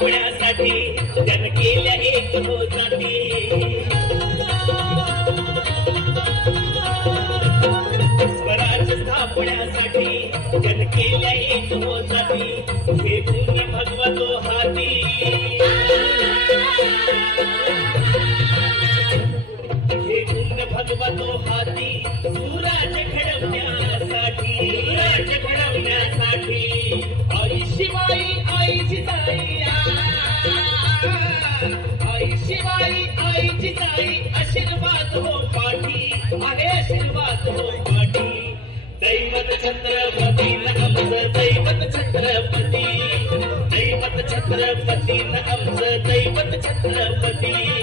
स्थापण्यासाठी जन केल्या एक हो जाती स्वराज्य स्थापण्यासाठी जन केल्या एक हो जाती हे पुण्य भगवतो हाती हे पुण्य भगवतो हाती सुराज्य घडवण्यासाठी आई शिवाई आई जिजाई आई शिवाई आई जिजाई आशीर्वाद हो पाठी आहे आशीर्वाद हो पाठी दैवत छत्रपती न आमचं दैवत छत्रपती दैवत छत्रपती न आमचं दैवत छत्रपती